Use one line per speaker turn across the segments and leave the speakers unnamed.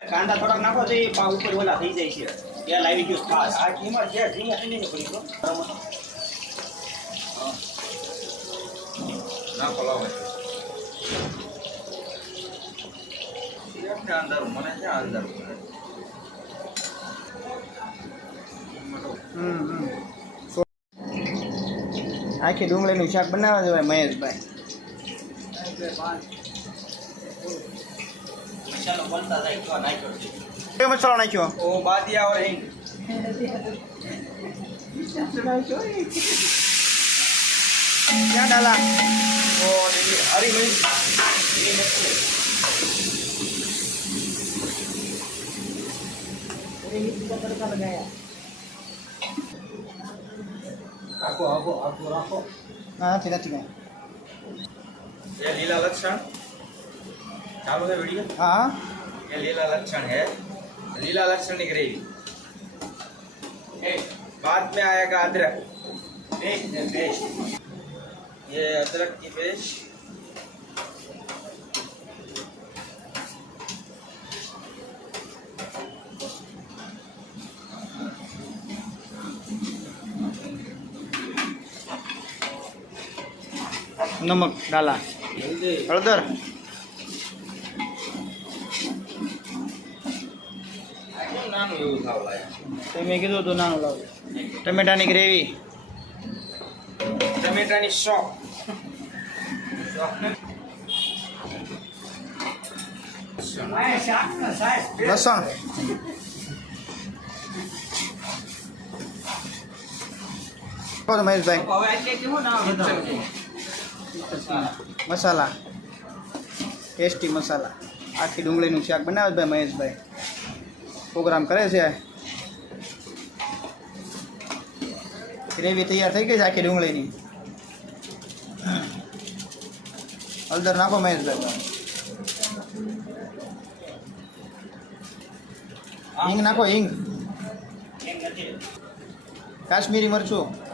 કાંદા થોડાક નાખો તો એ પા ઉપર ઓલા થઈ જાય છે. ત્યાં આવી ગયું ખાસ. આ ઘીમાં છે ઘીમાં ઠંડી નહીં પડી તો
નાખો લાવો. અંદર અંધારું મને છે અંધારું મને.
હમ હમ. આખી ડુંગળીનું શાક બનાવવા જવાય મહેશભાઈ. મસાલો બનતા જાય તો નાખ્યો છે કયો મસાલો નાખ્યો
ઓ બાદિયા और હિંગ
ક્યાં ડાલા
और ये हरी मिर्च રાખો આપો આપો રાખો
ના નથી નથી કાંઈ
ये लीला लक्षण चालू है वीडियो?
हाँ।
ये लीला लक्षण है। लीला लक्षण बाद में आएगा अदरक।
पेस्ट है पेस्ट।
ये अदरक की पेस्ट।
नमक
डाला।
हल्दी
हल्दर। નાનું એવું ખાવ
તો મેં કીધું હતું નાનું લાવ. ટમેટાની ગ્રેવી.
ટમેટાની શોપ
લસણ. મહેશભાઈ. મસાલા. ટેસ્ટી મસાલા. આખી ડુંગળીનું શાક બનાવે ભાઈ મહેશભાઈ. પ્રોગ્રામ કરે છે. ગ્રેવી તૈયાર થઈ ગઈ છે આખી ડુંગળીની. હળદર નાખો મહેશભાઈ. હિંગ નાખો હિંગ. કાશ્મીરી મરચું.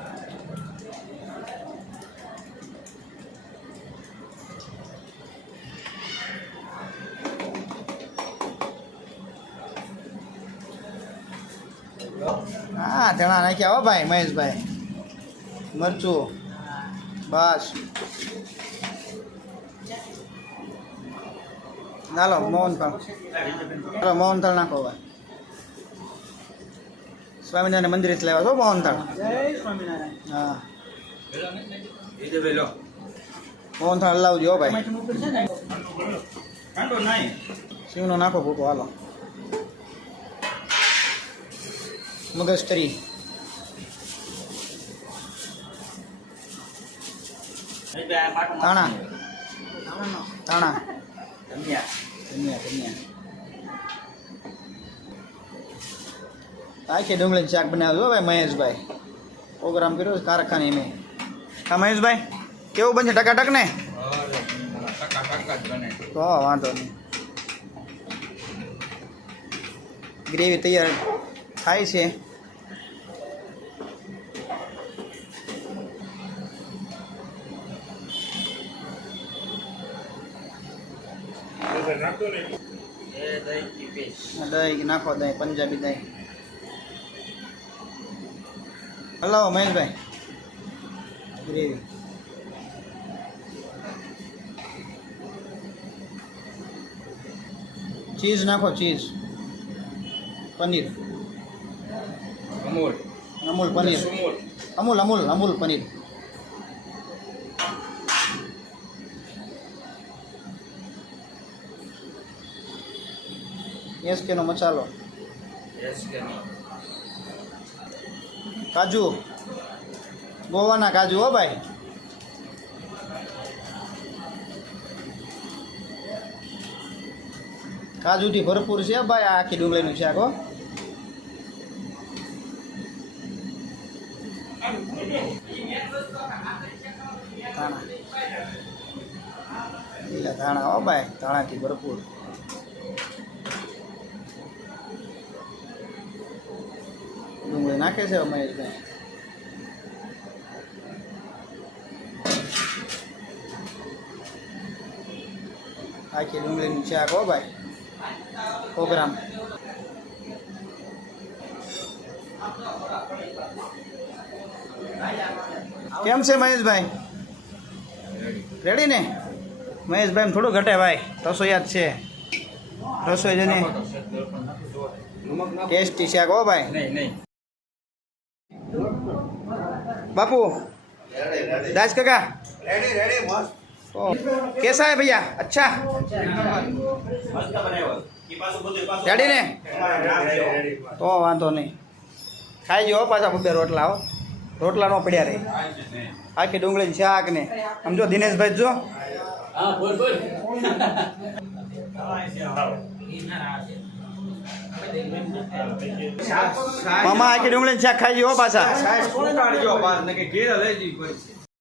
હા ધણા નાખ્યા હો ભાઈ મહેશભાઈ. મરચું. બસ. ચાલો મોહનથાળ. ચાલો મોહનથાળ નાખો ભાઈ સ્વામિનારાયણ મંદિરેથી લેવા છો મોહનથાળ? હા.
એ દે વેલો
મોહનથાળ લાવજો હો ભાઈ. શિવનો નાખો ભૂકો હાલો. મગજ તરી તાણા તાણા
ધનિયા
ધનિયા ધનિયા આખી ડુંગળી શાક બનાવ્યું ભાઈ મહેશભાઈ. પ્રોગ્રામ કર્યો છે કારખાને મેં હા મહેશભાઈ કેવું બનશે ટકાટક ને તો વાંધો નહીં. ગ્રેવી તૈયાર થાય છે.
દહીં
નાખો દહીં પંજાબી દહીં. હલાવો મહેશભાઈ. ચીઝ નાખો ચીઝ. પનીર.
અમૂલ.
અમૂલ પનીર. અમૂલ અમૂલ. અમૂલ પનીર. એસકેનો મસાલો.
કે નો
કાજુ. ગોવાના કાજુ હો ભાઈ. કાજુથી ભરપૂર છે ભાઈ આ આખી ડુંગળીનું શાક હો. ધાણા. ધાણા હો ભાઈ, ધાણાથી ભરપૂર. ડુંગળી નાખે છે મહેશભાઈ આખી ડુંગળીનું શાક હો ભાઈ પ્રોગ્રામ ગ્રામ. કેમ છે મહેશભાઈ? રેડી ને મહેશભાઈ થોડું ઘટે ભાઈ. રસોઈ યાદ છે. રસોઈ જને ટેસ્ટી છે હો ભાઈ. બાપુ,
દાસ
કાકા? કેસા હે ભૈયા? અચ્છા. રેડી ને તો વાંધો નહીં. ખાઈ જો પાછા બે રોટલા આવો રોટલા નો પડ્યા રહે આખી ડુંગળી શાક ને. આમ જો દિનેશભાઈ જો. મામા આખી ડુંગળી શાક ખાઈ જો પાછા